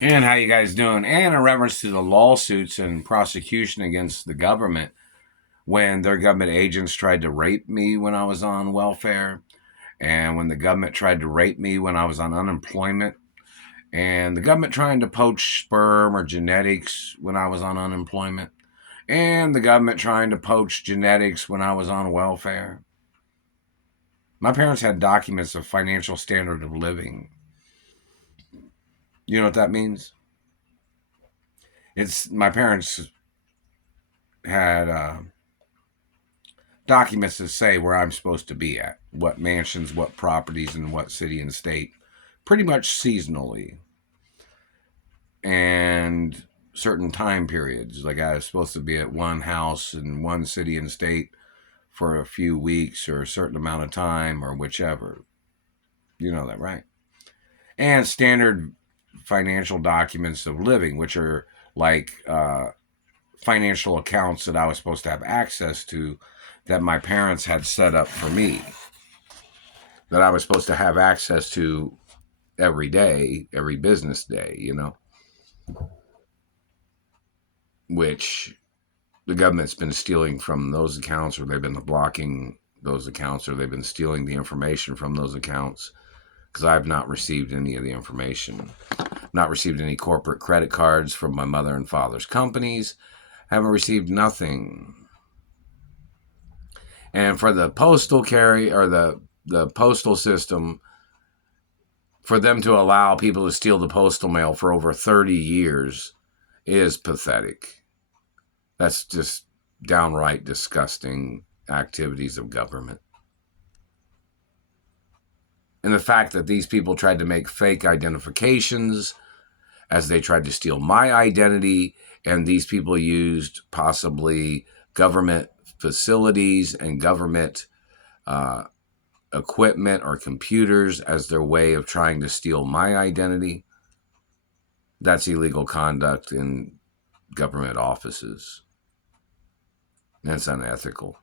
And how you guys doing? And in reference to the lawsuits and prosecution against the government when their government agents tried to rape me when I was on welfare, and when the government tried to rape me when I was on unemployment, and the government trying to poach sperm or genetics when I was on unemployment, and the government trying to poach genetics when I was on welfare. My parents had documents of financial standard of living. You know what that means? It's my parents had documents that say where I'm supposed to be at, what mansions, what properties, and what city and state, pretty much seasonally, and certain time periods. Like I was supposed to be at one house in one city and state for a few weeks or a certain amount of time or whichever. You know that, right? And standard financial documents of living, which are like financial accounts that I was supposed to have access to that my parents had set up for me, that I was supposed to have access to every day, every business day, which the government's been stealing from those accounts, or they've been blocking those accounts, or they've been stealing the information from those accounts, because I've not received any of the information. Not received any corporate credit cards from my mother and father's companies. Haven't received nothing. And for the postal carry, or the postal system, for them to allow people to steal the postal mail for over 30 years is pathetic. That's just downright disgusting activities of government. And the fact that these people tried to make fake identifications as they tried to steal my identity, and these people used possibly government facilities and government equipment or computers as their way of trying to steal my identity. That's illegal conduct in government offices. That's unethical.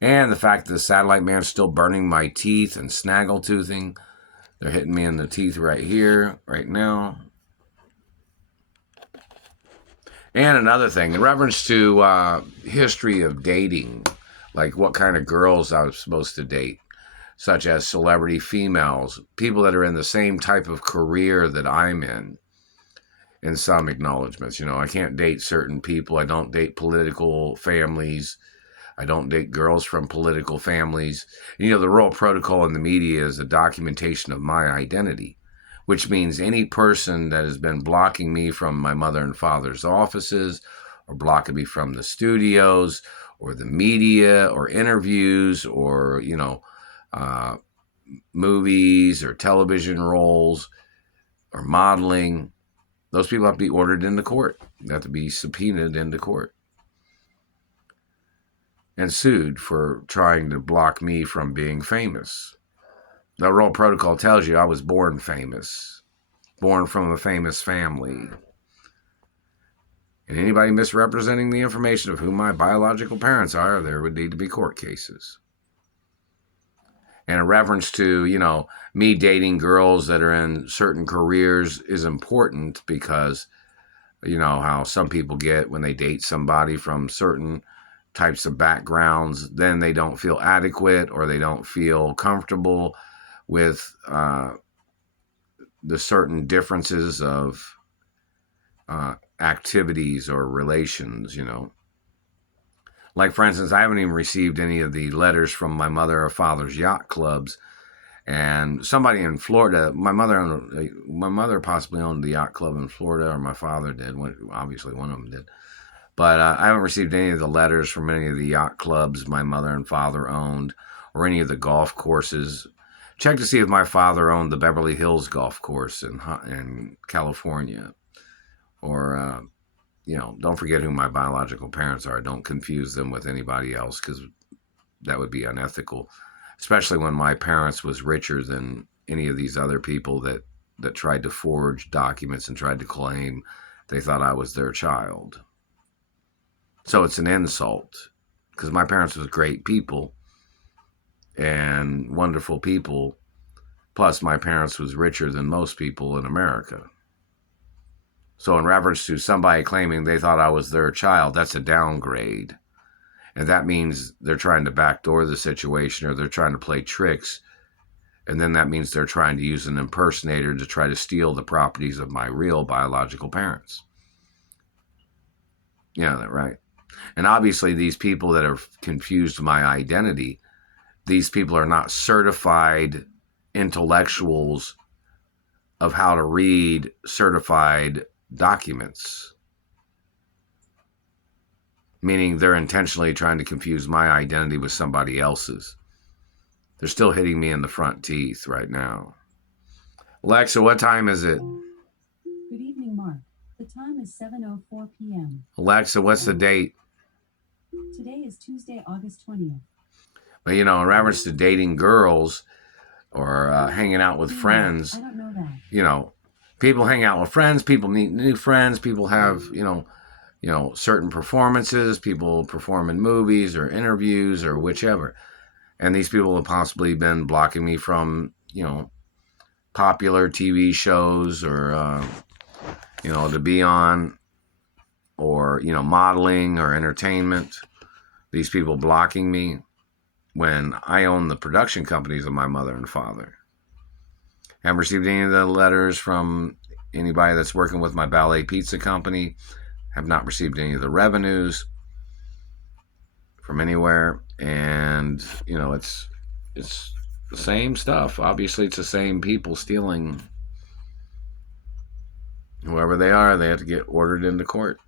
And the fact that the satellite man's still burning my teeth and snaggletoothing. They're hitting me in the teeth right here, right now. And another thing, in reference to history of dating, like what kind of girls I was supposed to date, such as celebrity females, people that are in the same type of career that I'm in some acknowledgments. I can't date certain people. I don't date political families. I don't date girls from political families. The royal protocol in the media is a documentation of my identity, which means any person that has been blocking me from my mother and father's offices, or blocking me from the studios, or the media, or interviews, or, movies, or television roles, or modeling, those people have to be ordered into court. They have to be subpoenaed into court and sued for trying to block me from being famous. The royal protocol tells you I was born famous, born from a famous family. And anybody misrepresenting the information of who my biological parents are, there would need to be court cases. And in reference to, me dating girls that are in certain careers is important because, how some people get when they date somebody from certain types of backgrounds, then they don't feel adequate, or they don't feel comfortable with the certain differences of activities or relations. Like, for instance, I haven't even received any of the letters from my mother or father's yacht clubs. And somebody in Florida, my mother possibly owned the yacht club in Florida, or my father did. Obviously, one of them did. But I haven't received any of the letters from any of the yacht clubs my mother and father owned, or any of the golf courses. Check to see if my father owned the Beverly Hills golf course in California. Or, don't forget who my biological parents are. Don't confuse them with anybody else, because that would be unethical, especially when my parents was richer than any of these other people that tried to forge documents and tried to claim they thought I was their child. So it's an insult, because my parents was great people and wonderful people. Plus, my parents was richer than most people in America. So in reference to somebody claiming they thought I was their child, that's a downgrade. And that means they're trying to backdoor the situation, or they're trying to play tricks. And then that means they're trying to use an impersonator to try to steal the properties of my real biological parents. Yeah, that's right. And obviously, these people that have confused my identity, these people are not certified intellectuals of how to read certified documents. Meaning they're intentionally trying to confuse my identity with somebody else's. They're still hitting me in the front teeth right now. Alexa, what time is it? Good evening, Mark. The time is 7:04 p.m. Alexa, what's the date? Today is Tuesday, August 20th. But, in reference to dating girls or hanging out with friends, I don't know that. People hang out with friends, people meet new friends, people have, certain performances, people perform in movies or interviews or whichever. And these people have possibly been blocking me from, popular TV shows or, to be on, or, modeling or entertainment. These people blocking me when I own the production companies of my mother and father. Haven't received any of the letters from anybody that's working with my ballet pizza company. Have not received any of the revenues from anywhere. And, it's the same stuff. Obviously, it's the same people stealing. Whoever they are, they have to get ordered into court.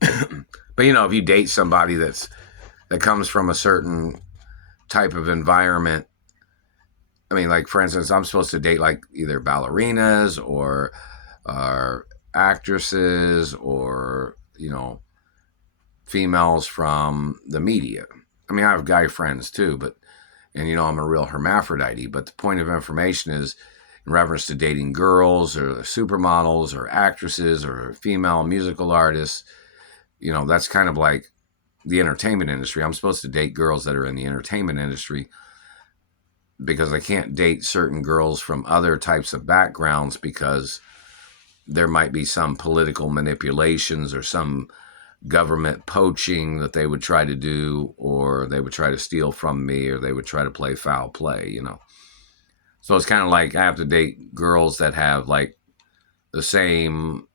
But, if you date somebody that comes from a certain type of environment, I mean, like, for instance, I'm supposed to date, like, either ballerinas or actresses or, females from the media. I mean, I have guy friends, too, and I'm a real hermaphrodite. But the point of information is in reference to dating girls or supermodels or actresses or female musical artists. That's kind of like the entertainment industry. I'm supposed to date girls that are in the entertainment industry because I can't date certain girls from other types of backgrounds because there might be some political manipulations or some government poaching that they would try to do, or they would try to steal from me, or they would try to play foul play, So it's kind of like I have to date girls that have like the same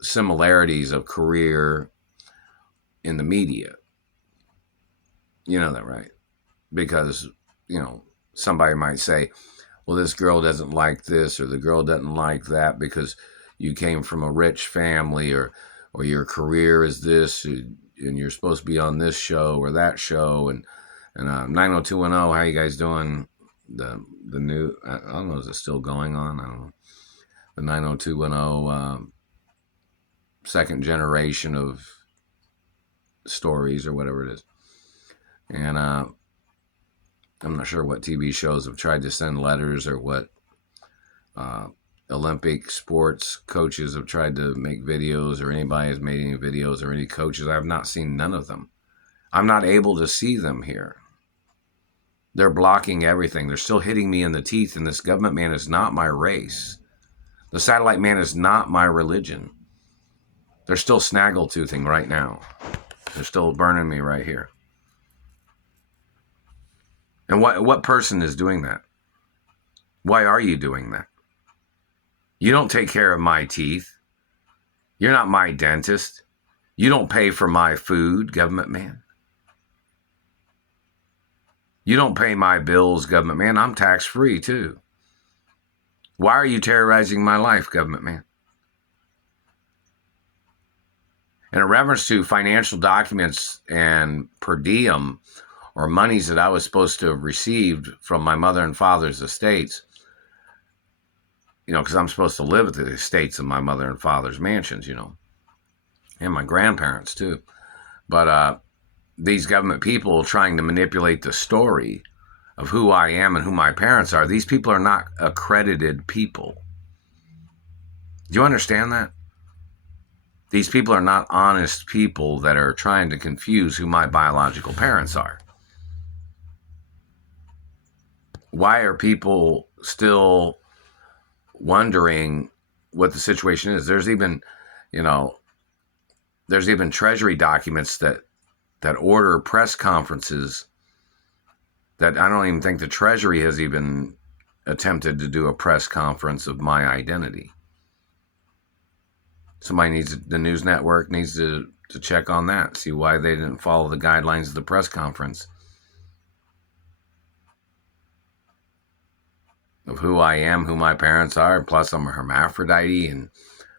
similarities of career in the media. You know that, right? Because, somebody might say, well, this girl doesn't like this, or the girl doesn't like that because you came from a rich family, or your career is this, and you're supposed to be on this show or that show. And 90210, how you guys doing? The new, I don't know, is it still going on? I don't know. The 90210 second generation of stories or whatever it is. And I'm not sure what TV shows have tried to send letters, or what Olympic sports coaches have tried to make videos, or anybody has made any videos, or any coaches. I have not seen none of them. I'm not able to see them here. They're blocking everything. They're still hitting me in the teeth, and this government man is not my race. The satellite man is not my religion. They're still snaggletoothing right now. They're still burning me right here. And what person is doing that? Why are you doing that? You don't take care of my teeth. You're not my dentist. You don't pay for my food, government man. You don't pay my bills, government man. I'm tax-free too. Why are you terrorizing my life, government man? And in reference to financial documents and per diem, or monies that I was supposed to have received from my mother and father's estates, because I'm supposed to live at the estates of my mother and father's mansions, and my grandparents too. But these government people trying to manipulate the story of who I am and who my parents are, these people are not accredited people. Do you understand that? These people are not honest people that are trying to confuse who my biological parents are. Why are people still wondering what the situation is. There's even, you know, there's even Treasury documents that order press conferences that I don't even think the Treasury has even attempted to do a press conference of my identity. The news network needs to check on that, see why they didn't follow the guidelines of the press conference of who I am, who my parents are, and plus I'm a hermaphrodite and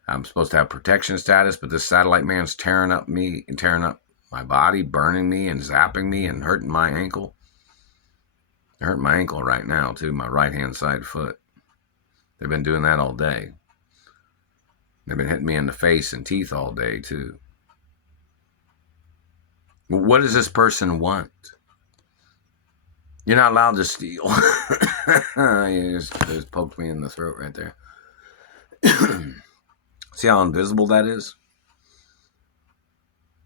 I'm supposed to have protection status, but this satellite man's tearing up my body, burning me and zapping me and hurting my ankle. They're hurting my ankle right now too, my right hand side foot. They've been doing that all day. They've been hitting me in the face and teeth all day too. What does this person want? You're not allowed to steal. You just poked me in the throat right there. See how invisible that is?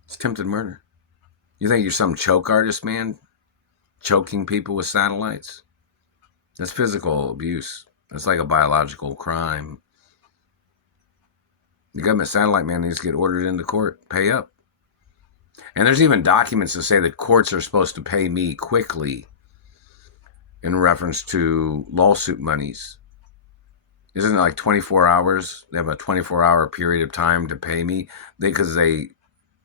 It's attempted murder. You think you're some choke artist, man? Choking people with satellites? That's physical abuse. That's like a biological crime. The government satellite man needs to get ordered into court. Pay up. And there's even documents that say that courts are supposed to pay me quickly in reference to lawsuit monies. Isn't it like 24 hours? They have a 24-hour period of time to pay me because they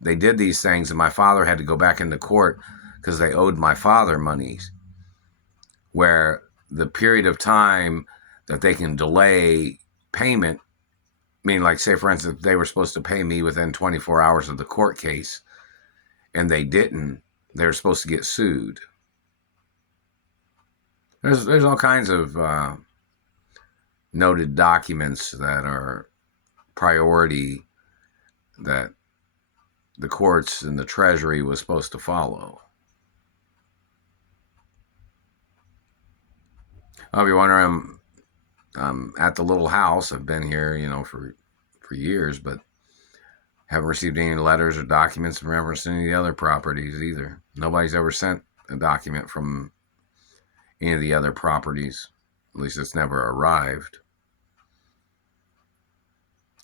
did these things, and my father had to go back into court because they owed my father monies, where the period of time that they can delay payment, meaning like, say, for instance, they were supposed to pay me within 24 hours of the court case, and they didn't, they were supposed to get sued. There's all kinds of noted documents that are priority that the courts and the Treasury was supposed to follow. If you're wondering, I'm at the little house. I've been here, for years, but haven't received any letters or documents from reference to any of the other properties either. Nobody's ever sent a document from any of the other properties. At least it's never arrived.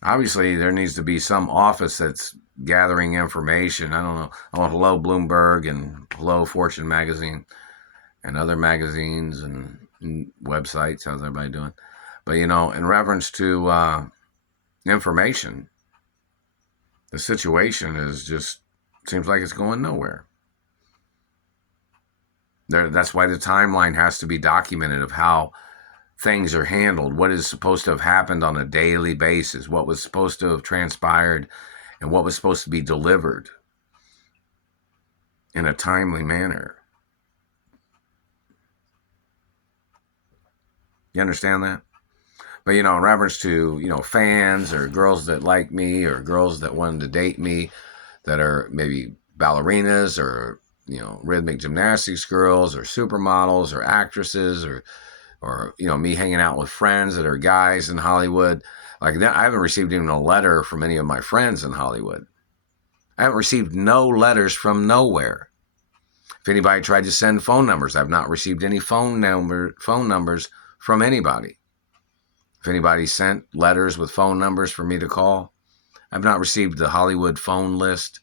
Obviously, there needs to be some office that's gathering information. I don't know. I want Hello Bloomberg and Hello Fortune magazine and other magazines and websites. How's everybody doing? But, in reference to information, the situation is just, seems like it's going nowhere. That's why the timeline has to be documented of how things are handled, what is supposed to have happened on a daily basis, what was supposed to have transpired, and what was supposed to be delivered in a timely manner. You understand that? But, in reference to, fans or girls that like me or girls that wanted to date me that are maybe ballerinas or, rhythmic gymnastics girls or supermodels or actresses or me hanging out with friends that are guys in Hollywood. Like that, I haven't received even a letter from any of my friends in Hollywood. I haven't received no letters from nowhere. If anybody tried to send phone numbers, I've not received any phone numbers from anybody. If anybody sent letters with phone numbers for me to call, I've not received the Hollywood phone list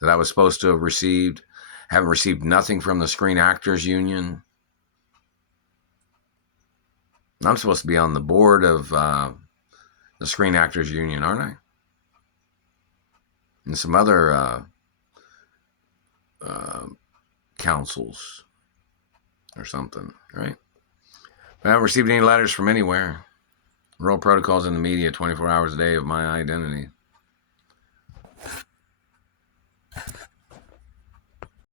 that I was supposed to have received. Haven't received nothing from the Screen Actors Union. I'm supposed to be on the board of the Screen Actors Union, aren't I? And some other councils or something, right? But I haven't received any letters from anywhere. Roll protocols in the media 24 hours a day of my identity.